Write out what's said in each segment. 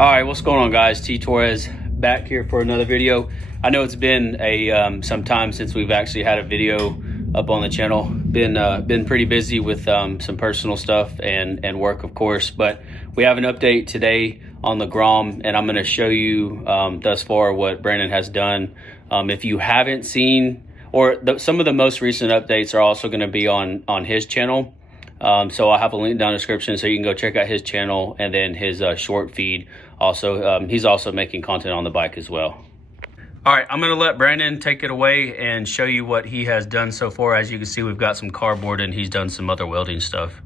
All right, what's going on, guys? T Torres back here for another video. I know it's been some time since we've actually had a video up on the channel. Been pretty busy with some personal stuff and work, of course, but we have an update today on the Grom, and I'm going to show you thus far what Brandon has done. If you haven't seen, some of the most recent updates are also going to be on his channel. So I'll have a link down in the description so you can go check out his channel and then his short feed. Also, he's also making content on the bike as well. All right, I'm going to let Brandon take it away and show you what he has done so far. As you can see, we've got some cardboard and he's done some other welding stuff.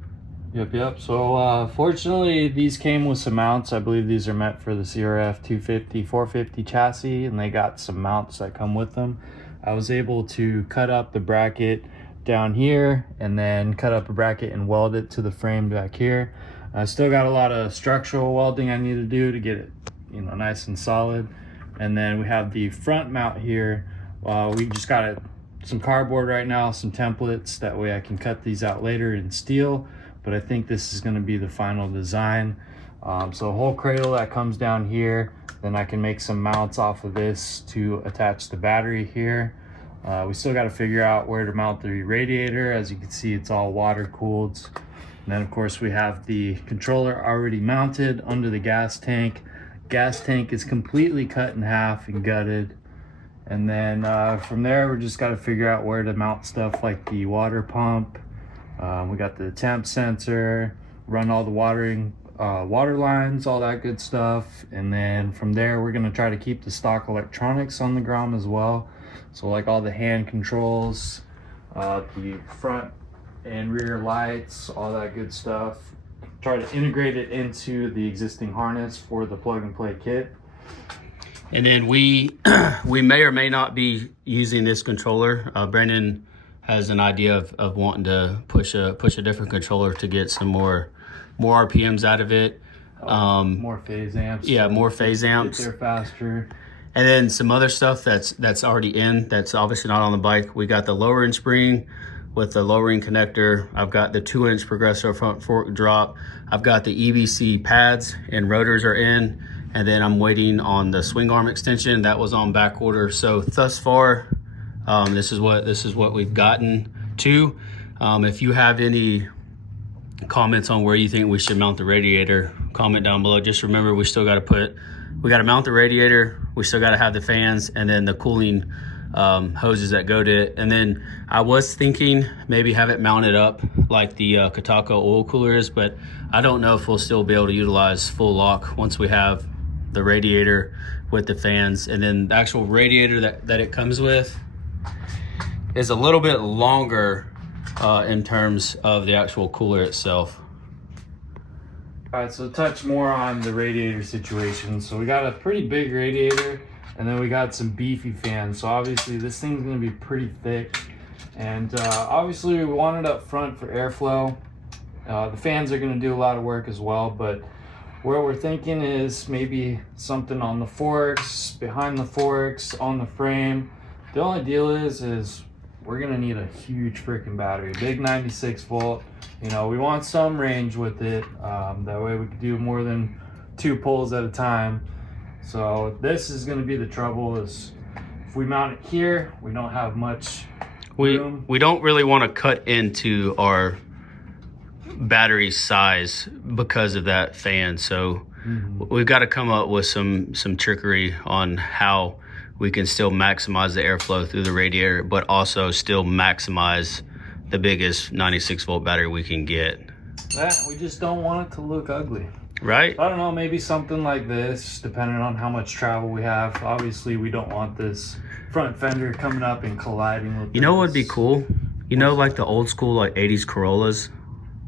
Yep. So fortunately, these came with some mounts. I believe these are meant for the CRF 250, 450 chassis, and they got some mounts that come with them. I was able to cut up the bracket down here and then cut up a bracket and weld it to the frame back here. I still got a lot of structural welding I need to do to get it, nice and solid. And then we have the front mount here. We just got some cardboard right now, some templates. That way I can cut these out later in steel. But I think this is going to be the final design. So a whole cradle that comes down here. Then I can make some mounts off of this to attach the battery here. We still got to figure out where to mount the radiator. As you can see, it's all water cooled. And then of course we have the controller already mounted under the gas tank. Gas tank is completely cut in half and gutted. And then from there, we just got to figure out where to mount stuff like the water pump. We got the temp sensor, run all the water lines, all that good stuff. And then from there, we're going to try to keep the stock electronics on the Grom as well. So like all the hand controls, the front and rear lights, all that good stuff. Try to integrate it into the existing harness for the plug and play kit. And then we may or may not be using this controller. Brandon has an idea of wanting to push a different controller to get some more RPMs out of it. More phase amps. Yeah, more phase amps. Get there faster. And then some other stuff that's already in, that's obviously not on the bike. We got the lowering spring with the lowering connector. I've got the 2-inch progressive front fork drop. I've got the EBC pads and rotors are in. And then I'm waiting on the swing arm extension. That was on back order. So thus far, this is what we've gotten to. If you have any comments on where you think we should mount the radiator, comment down below. Just remember, we got to mount the radiator. We still got to have the fans and then the cooling hoses that go to it. And then I was thinking maybe have it mounted up like the Kataka oil cooler is, but I don't know if we'll still be able to utilize full lock once we have the radiator with the fans. And then the actual radiator that it comes with is a little bit longer in terms of the actual cooler itself. All right, so touch more on the radiator situation. So we got a pretty big radiator, and then we got some beefy fans. So obviously this thing's gonna be pretty thick. And obviously we want it up front for airflow. The fans are gonna do a lot of work as well, but where we're thinking is maybe something on the forks, behind the forks, on the frame. The only deal is we're gonna need a huge freaking battery, big 96 volt. We want some range with it. That way we can do more than 2 pulls at a time. So this is gonna be the trouble, is if we mount it here, we don't have much room. We don't really want to cut into our battery size because of that fan. So we've got to come up with some trickery on how we can still maximize the airflow through the radiator, but also still maximize the biggest 96 volt battery we can get. We just don't want it to look ugly. Right? I don't know, maybe something like this, depending on how much travel we have. Obviously, we don't want this front fender coming up and colliding with what would be cool? Like the old school, like 80s Corollas,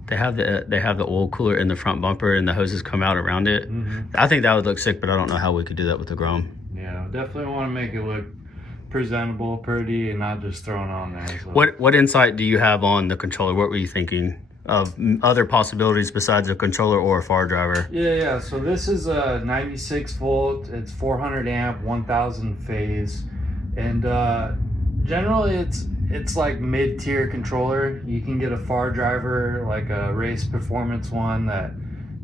they have the oil cooler in the front bumper and the hoses come out around it. I think that would look sick, but I don't know how we could do that with the Grom. Yeah, definitely want to make it look presentable, pretty, and not just thrown on there. So. What insight do you have on the controller? What were you thinking of other possibilities besides a controller or a far driver? Yeah. So this is a 96 volt. It's 400 amp, 1000 phase, and generally it's like mid-tier controller. You can get a far driver, like a race performance one that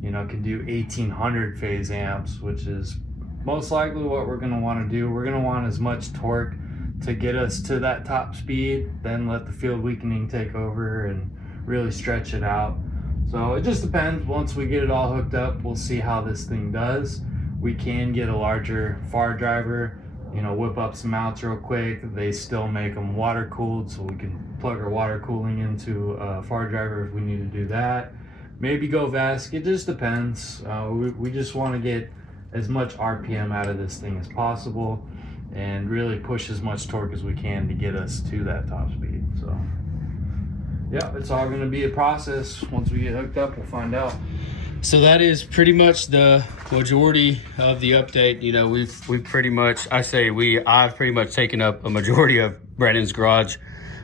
you know, can do 1800 phase amps, which is most likely what we're going to want to do. We're going to want as much torque to get us to that top speed, then let the field weakening take over and really stretch it out. So it just depends. Once we get it all hooked up, we'll see how this thing does. We can get a larger FAR driver, you know, whip up some mounts real quick. They still make them water cooled, so we can plug our water cooling into a FAR driver if we need to do that. Maybe go VESC, it just depends. We just want to get as much RPM out of this thing as possible and really push as much torque as we can to get us to that top speed. So yeah, it's all going to be a process. Once we get hooked up, we'll find out. So that is pretty much the majority of the update. You know, we've pretty much, I've pretty much taken up a majority of Brandon's garage.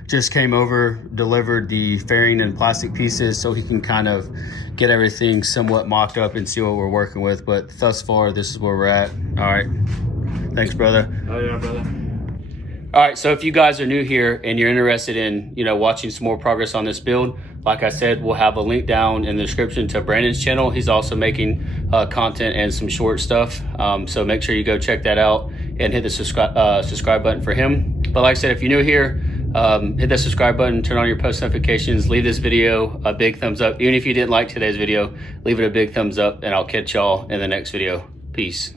Just came over, delivered the fairing and plastic pieces so he can kind of get everything somewhat mocked up and see what we're working with. But thus far, this is where we're at. All right. Thanks, brother. Oh yeah, brother. All right, so if you guys are new here and you're interested in, you know, watching some more progress on this build, like I said, we'll have a link down in the description to Brandon's channel. He's also making content and some short stuff. So make sure you go check that out and hit the subscribe button for him. But like I said, if you're new here, hit that subscribe button, turn on your post notifications, leave this video a big thumbs up. Even if you didn't like today's video, leave it a big thumbs up, and I'll catch y'all in the next video. Peace.